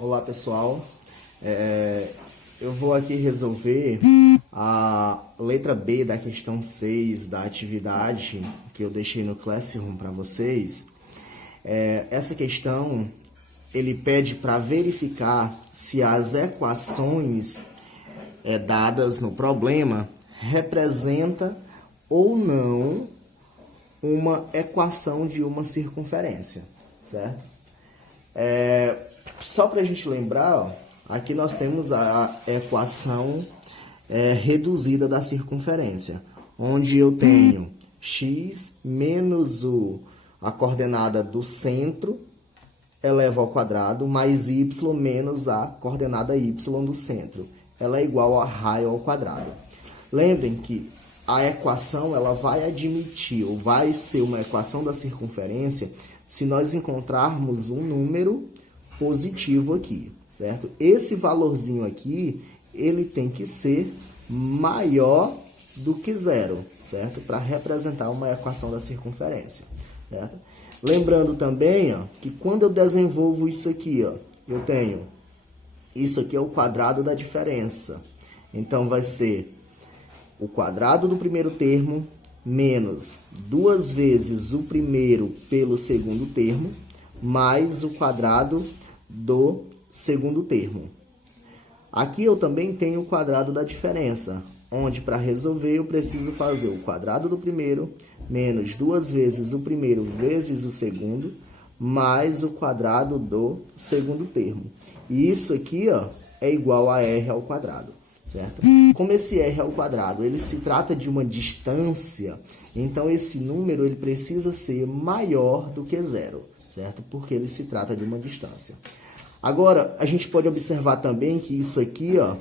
Olá pessoal, eu vou aqui resolver a letra B da questão 6 da atividade que eu deixei no Classroom para vocês. Essa questão ele pede para verificar se as equações dadas no problema representa ou não uma equação de uma circunferência, certo? Só para a gente lembrar, ó, aqui nós temos a equação reduzida da circunferência, onde eu tenho x menos a coordenada do centro eleva ao quadrado, mais y menos a coordenada y do centro. Ela é igual a raio ao quadrado. Lembrem que a equação ela vai admitir, ou vai ser uma equação da circunferência, se nós encontrarmos um número positivo aqui, certo? Esse valorzinho aqui, ele tem que ser maior do que zero, certo? Para representar uma equação da circunferência, certo? Lembrando também, ó, que quando eu desenvolvo isso aqui, ó, eu tenho isso aqui é o quadrado da diferença. Então, vai ser o quadrado do primeiro termo menos 2 vezes o primeiro pelo segundo termo, mais o quadrado do segundo termo. Aqui eu também tenho o quadrado da diferença, onde para resolver eu preciso fazer o quadrado do primeiro menos 2 vezes o primeiro vezes o segundo, mais o quadrado do segundo termo. E isso aqui, ó, é igual a r ao quadrado, certo? Como esse r ao quadrado, ele se trata de uma distância, então esse número ele precisa ser maior do que zero, certo? Porque ele se trata de uma distância. Agora, a gente pode observar também que isso aqui, ó,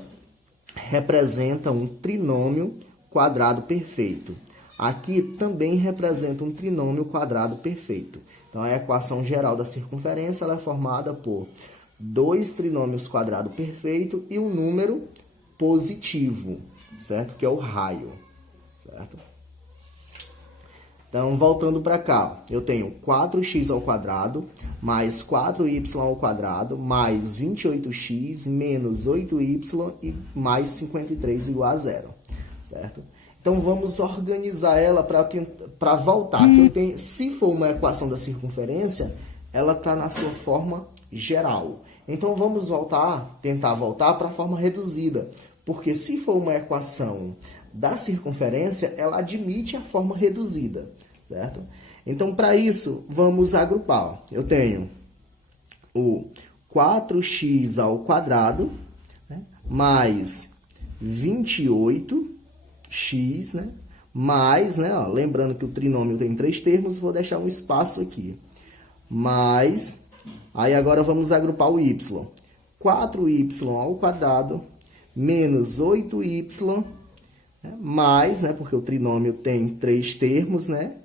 representa um trinômio quadrado perfeito. Aqui também representa um trinômio quadrado perfeito. Então, a equação geral da circunferência ela é formada por 2 trinômios quadrado perfeito e um número positivo, certo? Que é o raio, certo? Então, voltando para cá, eu tenho 4x ao quadrado mais 4y ao quadrado mais 28x menos 8y e mais 53 igual a zero, certo? Então, vamos organizar ela para voltar. Que eu tenho, se for uma equação da circunferência, ela está na sua forma geral. Então, vamos tentar voltar para a forma reduzida. Porque se for uma equação da circunferência, ela admite a forma reduzida, certo? Então, para isso, vamos agrupar. Eu tenho o 4x ao quadrado, né, mais 28x, né, mais, né, ó, lembrando que o trinômio tem 3 termos, vou deixar um espaço aqui, mais, aí agora vamos agrupar o y. 4y ao quadrado menos 8y, né, mais, né, porque o trinômio tem 3 termos, né,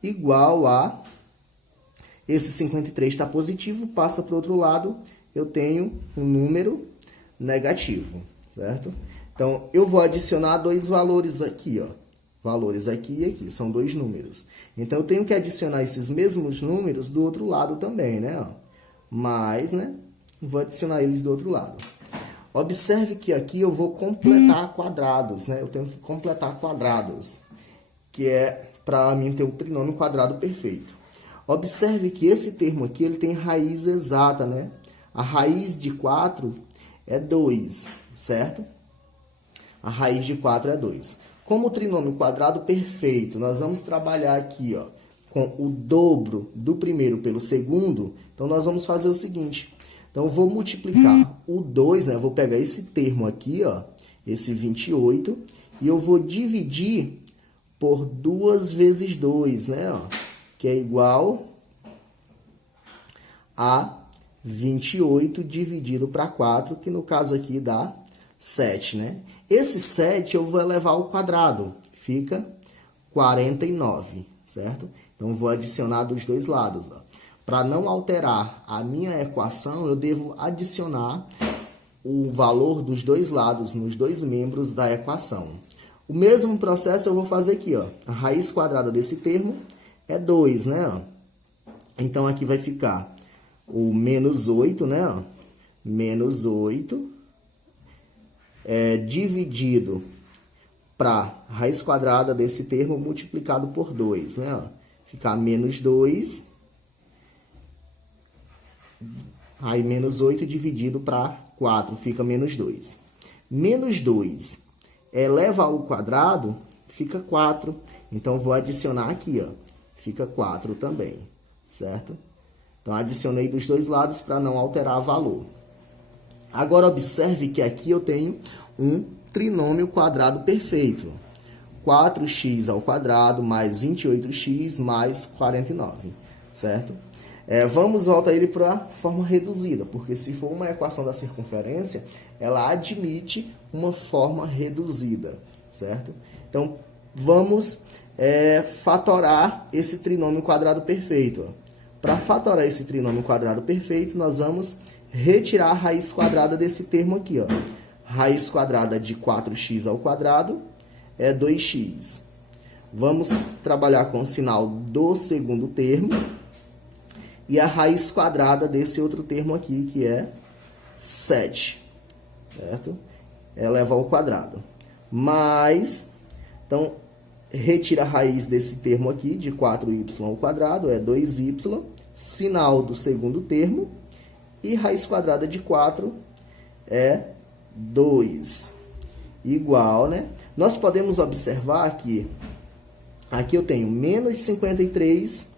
igual a, esse 53 está positivo, passa para o outro lado, eu tenho um número negativo, certo? Então, eu vou adicionar 2 valores aqui, ó, valores aqui e aqui, são 2 números. Então, eu tenho que adicionar esses mesmos números do outro lado também, né, ó, mais, né, vou adicionar eles do outro lado. Observe que aqui eu vou completar quadrados, né? Eu tenho que completar quadrados, que é para mim ter um trinômio quadrado perfeito. Observe que esse termo aqui ele tem raiz exata, né? A raiz de 4 é 2, certo? A raiz de 4 é 2. Como o trinômio quadrado perfeito, nós vamos trabalhar aqui, ó, com o dobro do primeiro pelo segundo. Então, nós vamos fazer o seguinte. Então, eu vou multiplicar o 2, né? Eu vou pegar esse termo aqui, ó, esse 28, e eu vou dividir por 2 vezes 2, né? Ó, que é igual a 28 dividido para 4, que no caso aqui dá 7, né? Esse 7 eu vou elevar ao quadrado, fica 49, certo? Então, eu vou adicionar dos dois lados, ó. Para não alterar a minha equação, eu devo adicionar o valor dos dois lados, nos dois membros da equação. O mesmo processo eu vou fazer aqui, ó. A raiz quadrada desse termo é 2, né? Então, aqui vai ficar o menos 8, né? menos 8 dividido para raiz quadrada desse termo multiplicado por 2, né? Ficar menos 2, aí menos 8 dividido para 4, fica menos 2. Menos 2 eleva ao quadrado, fica 4. Então, vou adicionar aqui, ó, fica 4 também, certo? Então, adicionei dos dois lados para não alterar o valor. Agora, observe que aqui eu tenho um trinômio quadrado perfeito. 4x ao quadrado mais 28x mais 49, certo? Vamos voltar ele para a forma reduzida, porque se for uma equação da circunferência, ela admite uma forma reduzida, certo? Então, vamos fatorar esse trinômio quadrado perfeito. Para fatorar esse trinômio quadrado perfeito, nós vamos retirar a raiz quadrada desse termo aqui, ó. Raiz quadrada de 4x ao quadrado é 2x. Vamos trabalhar com o sinal do segundo termo. E a raiz quadrada desse outro termo aqui, que é 7. Certo? Eleva ao quadrado. Mais, então, retira a raiz desse termo aqui, de 4y ao quadrado, é 2y. Sinal do segundo termo. E raiz quadrada de 4 é 2. Igual, né? Nós podemos observar que aqui eu tenho menos 53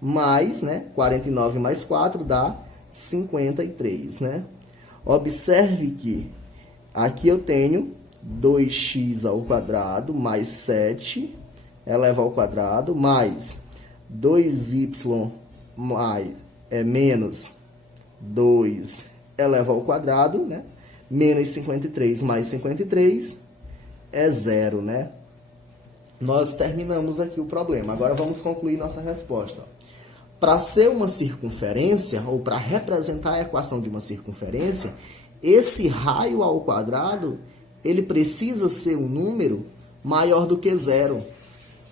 mais, né? 49 mais 4 dá 53, né? Observe que aqui eu tenho 2x ao quadrado mais 7 eleva ao quadrado mais 2y mais, menos 2 eleva ao quadrado, né? Menos 53 mais 53 é 0, né? Nós terminamos aqui o problema. Agora vamos concluir nossa resposta. Para ser uma circunferência, ou para representar a equação de uma circunferência, esse raio ao quadrado, ele precisa ser um número maior do que 0.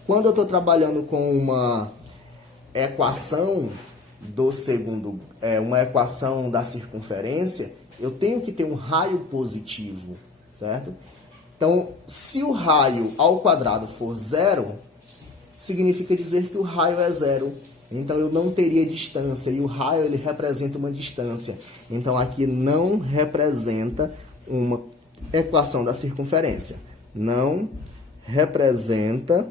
Quando eu estou trabalhando com uma equação do segundo, uma equação da circunferência, eu tenho que ter um raio positivo, certo? Então, se o raio ao quadrado for 0, significa dizer que o raio é 0. Então, eu não teria distância, e o raio ele representa uma distância. Então, aqui não representa uma equação da circunferência. Não representa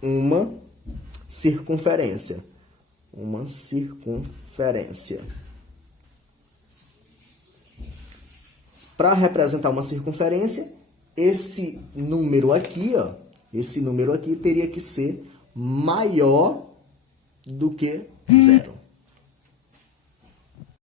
uma circunferência. Uma circunferência. Para representar uma circunferência, esse número aqui, ó, esse número aqui teria que ser maior do que 0.